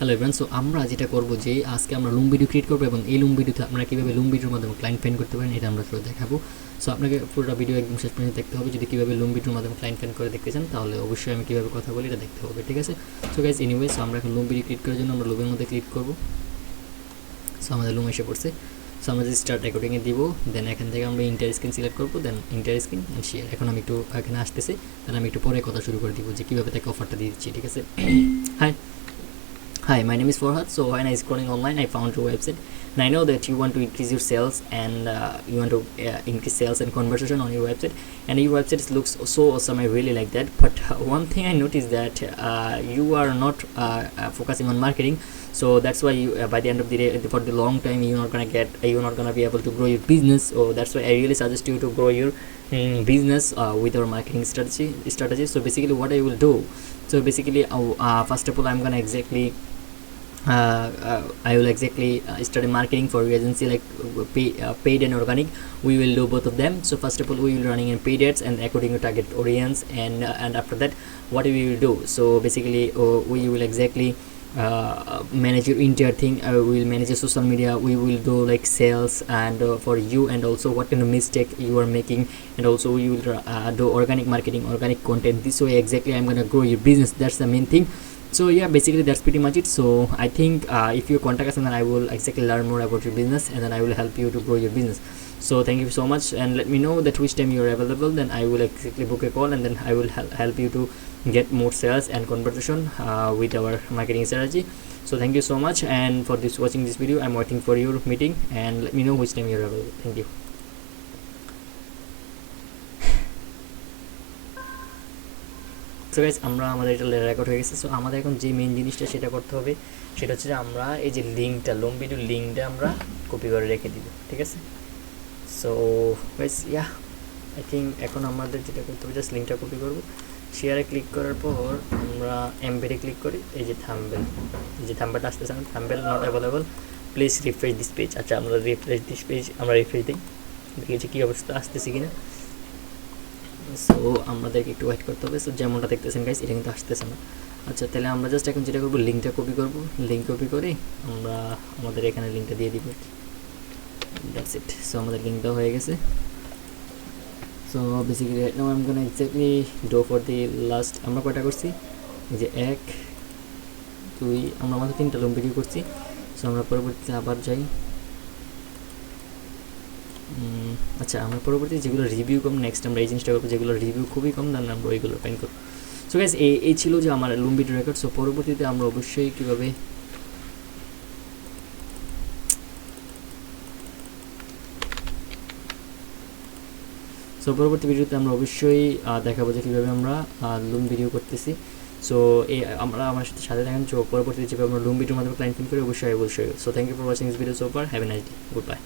Hello everyone, so আমরা যেটা করবো যে আজকে আমরা লুম ভিডিও ক্রিয়েট করবো এবং এই লুম ভিডিওতে আপনারা কীভাবে লুম ভিডিওর মাধ্যমে ক্লায়েন্ট ফাইন্ড করতে পারেন এটা আমরা শুরু দেখাবো। সো আপনাকে পুরো ভিডিও একদম শেষ পর্যন্ত দেখতে হবে। যদি কীভাবে লুম ভিডিওর মাধ্যমে ক্লায়েন্ট ফাইন্ড করে দেখতে চান তাহলে অবশ্যই আমি কীভাবে কথা বলি এটা দেখতে হবে, ঠিক আছে? সো গাইজ এনিওয়ে, সো আমরা এখন লুম ভিডিও ক্রিয়েট করার জন্য আমরা লুমের মধ্যে ক্লিক করবো। সো আমাদের লুম এসে পড়ছে। সো আমরা যদি স্টার্ট রেকর্ডিংয়ে দিব, দেন এখান থেকে আমরা ইন্টার স্ক্রিন সিলেক্ট করবো, দেন ইন্টার স্ক্রিন অ্যান্ড শেয়ার। এখন আমি একটু এখানে আসতেছে, দেন আমি একটু পরে কথা শুরু করে দিব যে কীভাবে তাকে অফারটা দিয়ে দিচ্ছি, ঠিক আছে? High. Hi, my name is Farhad. So when I was scrolling online, I found your website, and I know that you want to increase your sales and you want to increase sales and conversation on your website. And your website looks so awesome. I really like that. But one thing I noticed that you are not focusing on marketing. So that's why you, by the end of the day, for the long time, you're not gonna be able to grow your business. So that's why I really suggest you to grow your business with our marketing strategy. So basically, what I will do. So basically, first of all, I'm gonna exactly I will exactly start marketing for your agency, like paid and organic. We will do both of them. So first of all, we will running in paid ads and according to target audience, and after that, what we will do. So basically, we will exactly manage your entire thing. We will manage your social media. We will do like sales and for you, and also what kind of mistake you are making, and also you will do organic marketing, organic content. This way exactly I'm gonna grow your business. That's the main thing. So yeah, basically that's pretty much it. So I think if you contact us, and then I will exactly learn more about your business, and then I will help you to grow your business. So thank you so much, and let me know that which time you're available, then I will exactly book a call, and then I will help you to get more sales and conversation with our marketing strategy. So thank you so much, and for this watching this video, I'm waiting for your meeting, and let me know which time you're available. Thank you. So guys আমরা আমাদের এটা record হয়ে গেছে। So আমাদের এখন যে main জিনিসটা সেটা করতে হবে, সেটা হচ্ছে যে আমরা এই যে লিঙ্কটা, লুম ভিডিওর লিঙ্কটা আমরা কপি করে রেখে দিব, ঠিক আছে? সো গাইজ আই থিঙ্ক এখন আমাদের যেটা করতে হবে, জাস্ট লিঙ্কটা কপি করবো, শেয়ারে ক্লিক করার পর আমরা এমবেডে ক্লিক করি। এই যে থাম্বেলটা আসতেছে না, thumbnail not available, please refresh this page. আচ্ছা, আমরা রিফ্রেশ দিই, দেখেছি কী অবস্থা আসতেছে কিনা। সো আমাদেরকে একটু ওয়েট করতে হবে। সো যেমনটা দেখতেছেন গাইস, এটা কিন্তু আসতেছে না। আচ্ছা, তাহলে আমরা জাস্ট এখন যেটা করবো, লিঙ্কটা কপি করবো। লিঙ্ক কপি করে আমরা আমাদের এখানে লিঙ্কটা দিয়ে দিব। That's it. সো আমাদের লিঙ্কটা হয়ে গেছে। So basically now I am gonna exactly do for the last. আমরা কয়টা করছি? এই যে 1 2, আমরা মাত্র 3টা লুম ভিডিও করছি। সো আমরা পরবর্তীতে আবার যাই। আচ্ছা, আমরা পরবর্তী যেগুলো রিভিউ কম, নেক্সট আমরা এই জিনিসটা করবো, যেগুলো রিভিউ খুবই কম, দেন আমরা ওইগুলো ফাইন করবো। সো গাইস, এই ছিল যে আমার লুম ভিডিও রেকর্ড। সো পরবর্তীতে আমরা অবশ্যই কীভাবে পরবর্তী ভিডিওতে আমরা অবশ্যই দেখাবো যে কীভাবে আমরা লুম ভিডিও করতেছি। সো আমরা আমার সাথে থাকেন। সো পরবর্তীতে যেভাবে আমরা লুম ভিডিওর মাধ্যমে ক্লায়েন্ট ফোন করি, অবশ্যই। So thank you for watching this video so far. Have a nice day. Good bye.